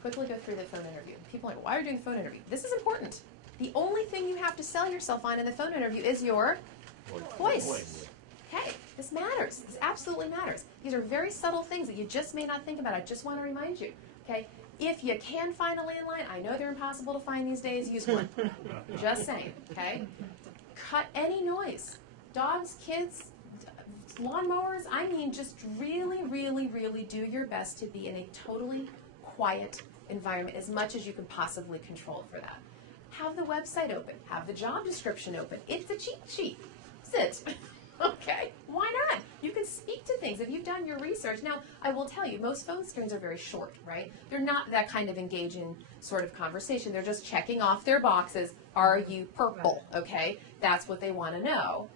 quickly go through the phone interview. People are like, why are you doing a phone interview? This is important. The only thing you have to sell yourself on in the phone interview is your voice. Okay, this matters. This absolutely matters. These are very subtle things that you just may not think about. I just want to remind you. Okay, if you can find a landline, I know they're impossible to find these days. Use one. Just saying. Okay, cut any noise. Dogs, kids, lawnmowers. I mean, just really, really, really do your best to be in a totally quiet environment as much as you can possibly control for that. Have the website open. Have the job description open. It's a cheat sheet. That's it. Okay, why not? You can speak to things if you've done your research. Now, I will tell you, most phone screens are very short, right? They're not that kind of engaging sort of conversation. They're just checking off their boxes. Are you purple? Okay, that's what they want to know.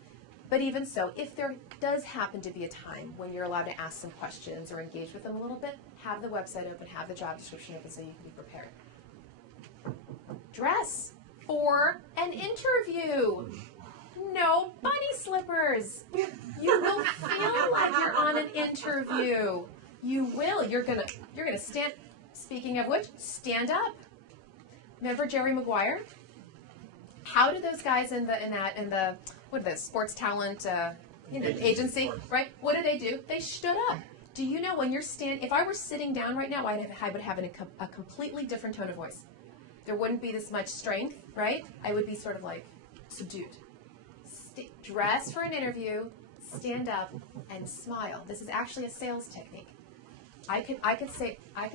But even so, if there does happen to be a time when you're allowed to ask some questions or engage with them a little bit, have the website open, have the job description open so you can be prepared. Dress for an interview. No bunny slippers. You will feel like you're on an interview. You will. You're gonna stand. Speaking of which, stand up. Remember Jerry Maguire? How do those guys in the what are those sports talent agency, right? What do? They stood up. Do you know when you're if I were sitting down right now, I would have a completely different tone of voice. There wouldn't be this much strength, right? I would be sort of like subdued. Dress for an interview, stand up, and smile. This is actually a sales technique. I could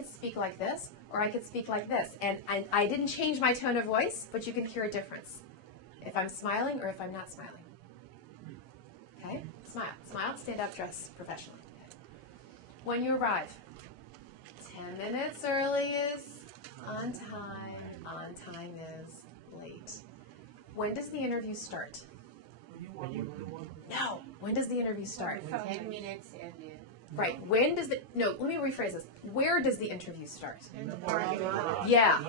speak like this, or I could speak like this, and I didn't change my tone of voice, but you can hear a difference if I'm smiling or if I'm not smiling. Okay, smile, stand up, dress professionally. When you arrive, 10 minutes early is on time is late. When does the interview start? No. When does the interview start? 10 minutes earlier. Right. When does let me rephrase this. Where does the interview start? In the parking lot. Yeah.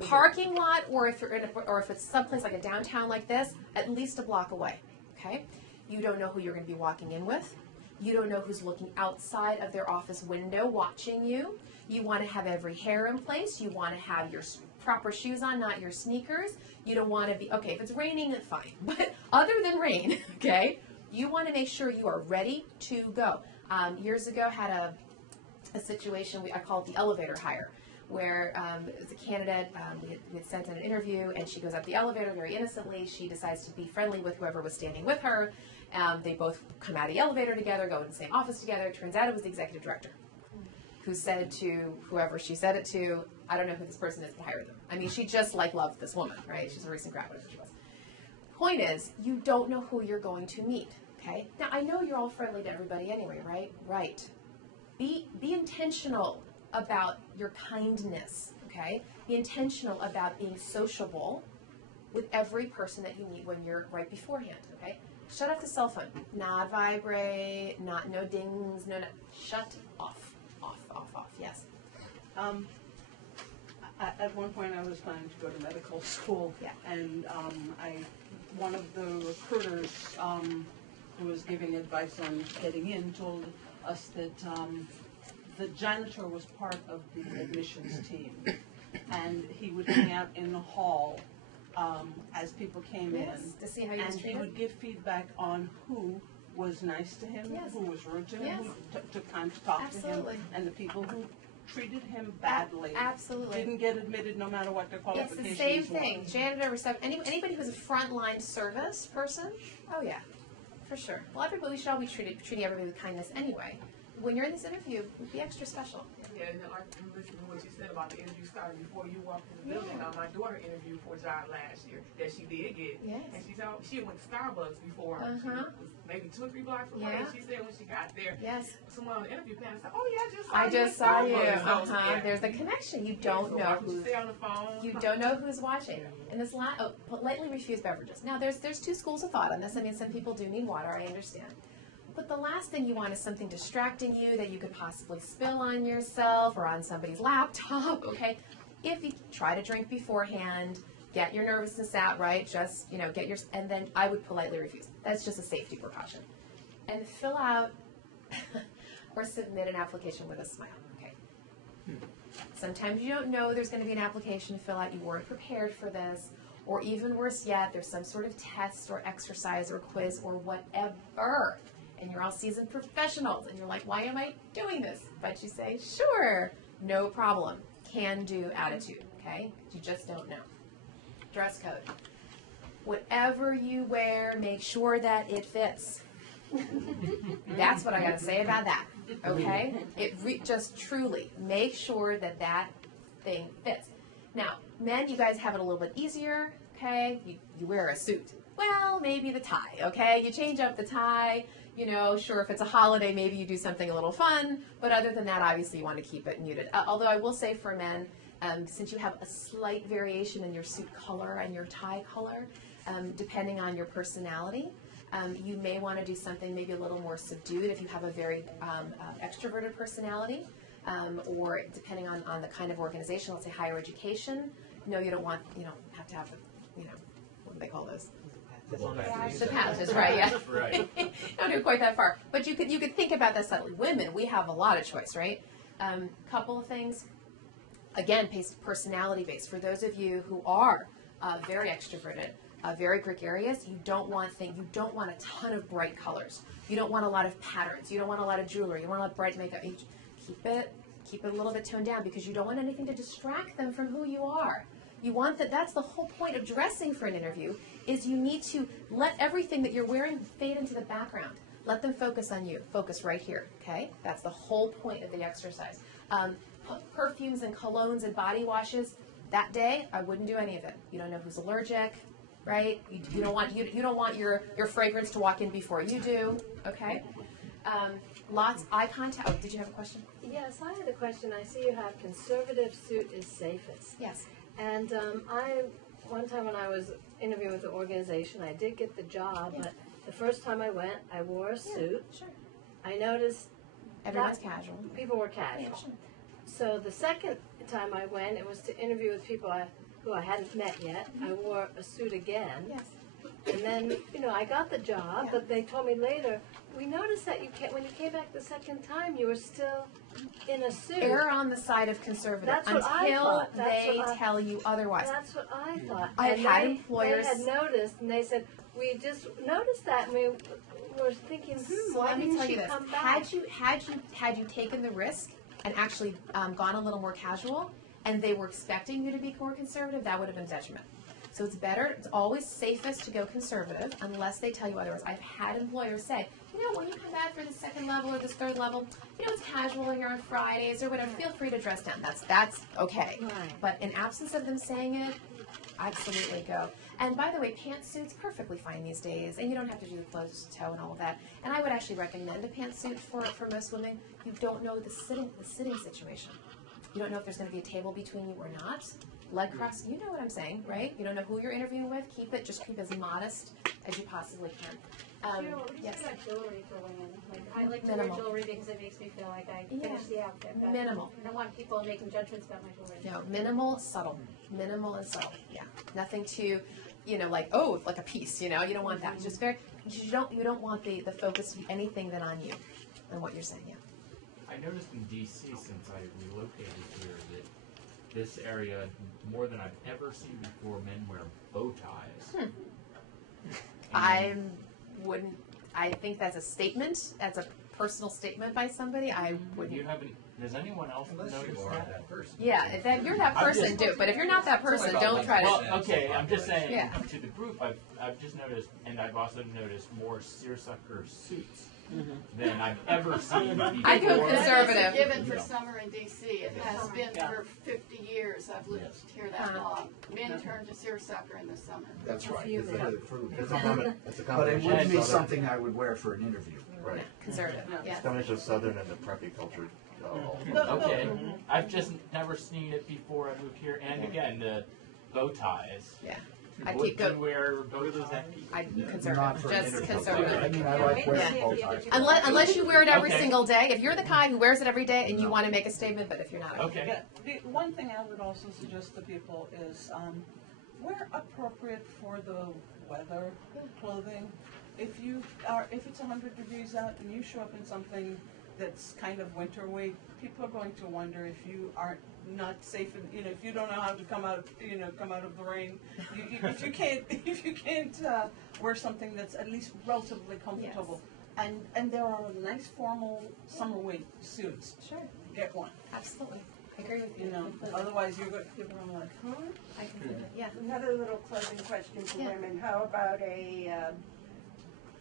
Parking lot, or if it's someplace like a downtown like this, at least a block away. Okay? You don't know who you're going to be walking in with. You don't know who's looking outside of their office window watching you. You want to have every hair in place. You want to have your proper shoes on, not your sneakers. You don't want to be, okay, if it's raining, then fine. But other than rain, okay, you want to make sure you are ready to go. Years ago, had a situation, I call it the elevator hire, where it was a candidate, we had sent in an interview, and she goes up the elevator very innocently. She decides to be friendly with whoever was standing with her. They both come out of the elevator together, go in the same office together. It turns out it was the executive director who said to whoever she said it to, I don't know who this person is, but hire them. I mean, she just loved this woman, right? She's a recent grad, whatever she was. Point is, you don't know who you're going to meet, okay? Now, I know you're all friendly to everybody anyway, right? Right. Be intentional about your kindness, okay? Be intentional about being sociable with every person that you meet when you're right beforehand, okay? Shut off the cell phone. Not vibrate, no dings, no. Shut off. Off, yes. At one point I was planning to go to medical school, yeah. And one of the recruiters who was giving advice on getting in told us that the janitor was part of the admissions team, and he would hang out in the hall as people came in, to see how he was and treated. he would give feedback on who was nice to him, yes. who was rude to him, yes. who took time to talk Absolutely. to him, and the people who treated him badly Absolutely. didn't get admitted no matter what their It's qualifications the same thing. were. Janitor, reception, anybody who's a frontline service person, oh yeah, for sure. Well, everybody, we should always treating everybody with kindness anyway. When you're in this interview, be extra special. Yeah, and I'm listening to what you said about the interview starting before you walked in the building. My daughter interviewed for a job last year that she did get. Yes. And she went to Starbucks before. She was maybe 2 or 3 blocks away. Yeah. And she said when she got there, Yes. someone on the interview panel said, "Oh yeah, I just saw you. Starbucks." So, yeah. There's the connection. You don't know who's. Stay on the phone. You don't know who's watching. And this politely refuse beverages. Now, there's 2 schools of thought on this. I mean, some people do need water. I understand. But the last thing you want is something distracting you that you could possibly spill on yourself or on somebody's laptop, okay? If you try to drink beforehand, get your nervousness out, right? Just, and then I would politely refuse. That's just a safety precaution. And fill out or submit an application with a smile, okay? Sometimes you don't know there's going to be an application to fill out. You weren't prepared for this. Or even worse yet, there's some sort of test or exercise or quiz or whatever. And you're all seasoned professionals. And you're like, why am I doing this? But you say, sure, no problem. Can-do attitude, okay? You just don't know. Dress code. Whatever you wear, make sure that it fits. That's what I got to say about that, okay? Just truly make sure that that thing fits. Now, men, you guys have it a little bit easier, okay? You wear a suit. Well, maybe the tie, okay? You change up the tie, you know, sure, if it's a holiday, maybe you do something a little fun, but other than that, obviously you want to keep it muted. Although I will say for men, since you have a slight variation in your suit color and your tie color, depending on your personality, you may want to do something maybe a little more subdued if you have a very extroverted personality, or depending on the kind of organization, let's say higher education. No, you don't have to have, what do they call those? The patches, right? Yeah. Right. Don't do it quite that far, but you could think about that subtly. Women, we have a lot of choice, right? Couple of things. Again, personality based. For those of you who are very extroverted, very gregarious, you don't want a ton of bright colors. You don't want a lot of patterns. You don't want a lot of jewelry. You don't want a lot of bright makeup. You keep it a little bit toned down because you don't want anything to distract them from who you are. You want that's the whole point of dressing for an interview, is you need to let everything that you're wearing fade into the background. Let them focus on you. Focus right here, okay? That's the whole point of the exercise. Perfumes and colognes and body washes, that day, I wouldn't do any of it. You don't know who's allergic, right? You don't want your fragrance to walk in before you do, okay? Lots eye contact. Oh, did you have a question? Yes, I had a question. I see you have conservative suit is safest. Yes. And one time when I was interviewing with the organization, I did get the job, but the first time I went, I wore a suit. Sure. I noticed Everyone's casual. people were casual. Yeah, sure. So the second time I went, it was to interview with people who I hadn't met yet. I wore a suit again. Yes. And then, I got the job, Yeah. but they told me later, we noticed that when you came back the second time, you were still in a suit. Err on the side of conservative That's what I until thought. That's they what I- tell you otherwise. That's what I thought. I've And had they employers- had noticed, and they said, we just noticed that, and we were thinking, So why let me didn't tell she you this: come back? had you taken the risk and actually gone a little more casual, and they were expecting you to be more conservative, that would have been detriment. So it's better. It's always safest to go conservative unless they tell you otherwise. I've had employers say, when you come back for the second level or this third level, it's casual here on Fridays or whatever. Feel free to dress down. That's okay. Right. But in absence of them saying it, absolutely go. And by the way, pantsuits perfectly fine these days, and you don't have to do the closed toe and all of that. And I would actually recommend a pantsuit for most women. You don't know the sitting situation. You don't know if there's going to be a table between you or not. Leg cross, you know what I'm saying, right? You don't know who you're interviewing with. Just keep as modest as you possibly can. Shira, what do you Yes. say about jewelry for women? Like, I like to Minimal. wear jewelry because it makes me feel like I Yeah. finished the outfit. But Minimal. I don't want people making judgments about my jewelry. No, minimal, subtle. Minimal and subtle. Yeah. Nothing too, like a piece. You don't want that. Just very. You don't want the focus to be anything than on you and what you're saying. Yeah. I noticed in DC since I relocated here that this area, more than I've ever seen before, men wear bow ties. I think that's a statement. That's a personal statement by somebody. I wouldn't. Does anyone else notice that? Yeah, if you're that I'm person, just- do it. But if you're not that person, don't try to. Well, okay, I'm just saying Yeah. to the group, I've just noticed, and I've also noticed more seersucker suits than I've ever seen before. I go That is conservative. a given for summer in DC. It has been for 50 years. I've lived here that long. Men turn to seersucker in the summer. That's right. few It's men. a combination. It's a But it combination. wouldn't be of Southern- something I would wear for an interview. Right. Conservative. Yeah. Yeah. It's a combination of Southern and the preppy culture. Okay, I've just never seen it before I moved here, and again, the bow ties. Yeah. I Would keep you go. wear bow ties? I Not conservative. for an Just interview. conservative. I mean, I like wearing Yeah. bow ties. Unless you wear it every Okay. single day. If you're the guy who wears it every day and you want to make a statement, but if you're not, Okay. Yeah, the one thing I would also suggest to people is wear appropriate for the weather clothing. If it's 100 degrees out and you show up in something that's kind of winter weight, people are going to wonder if you aren't not safe, and, you know, if you don't know how to come out of the rain, if you can't wear something that's at least relatively comfortable. And there are nice formal summer weight suits. Sure. Get one. Absolutely. I agree with you. You know, otherwise you're going to people are like, huh? I can see that. Yeah. Another little clothing question for Yeah. women. How about a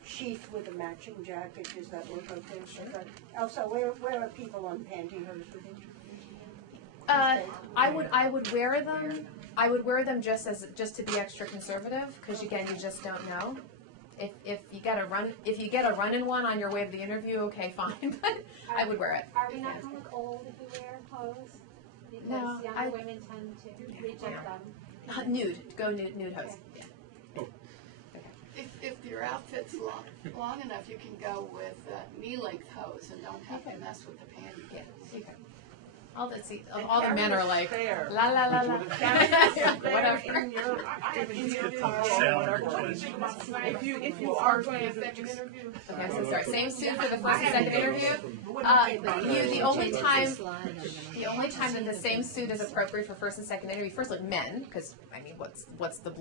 sheath with a matching jacket? Does that work okay? But also, where are people on pantyhose with it? I would wear them. I would wear them just to be extra conservative, because again, you just don't know. If you get a run in one on your way to the interview, okay, fine. But I would wear it. Are we not gonna look old if we wear hose? Because No, younger women tend to reject them. Nude. Go nude hose. Yeah. If your outfit's long enough, you can go with knee-length hose and don't have to mess with the panties. Yeah. Okay. All the men are like, Fair. la la la la. Whatever. If you are going to Second interview. Okay, so sorry. Same suit for the first and second interview. The only time that the same suit is appropriate for first and second interview, first like men, because I mean, what's the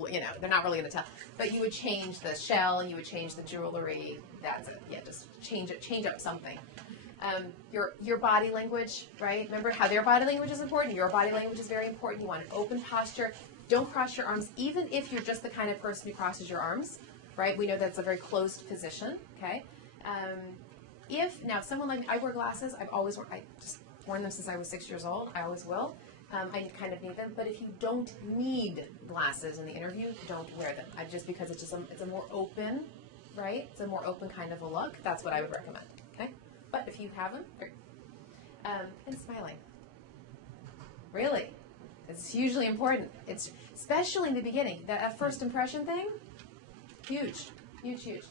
they're not really going to tell. But you would change the shell, you would change the jewelry. That's it. Yeah, just change up something. Your body language, right? Remember how their body language is important. Your body language is very important. You want an open posture. Don't cross your arms, even if you're just the kind of person who crosses your arms, right? We know that's a very closed position, okay? If someone like me, I wear glasses. I just worn them since I was 6 years old. I always will. I kind of need them. But if you don't need glasses in the interview, don't wear them. Just because it's a more open, right? It's a more open kind of a look. That's what I would recommend, okay? But if you have them, great. And smiling. Really. It's hugely important. It's especially in the beginning. That first impression thing, huge, huge, huge.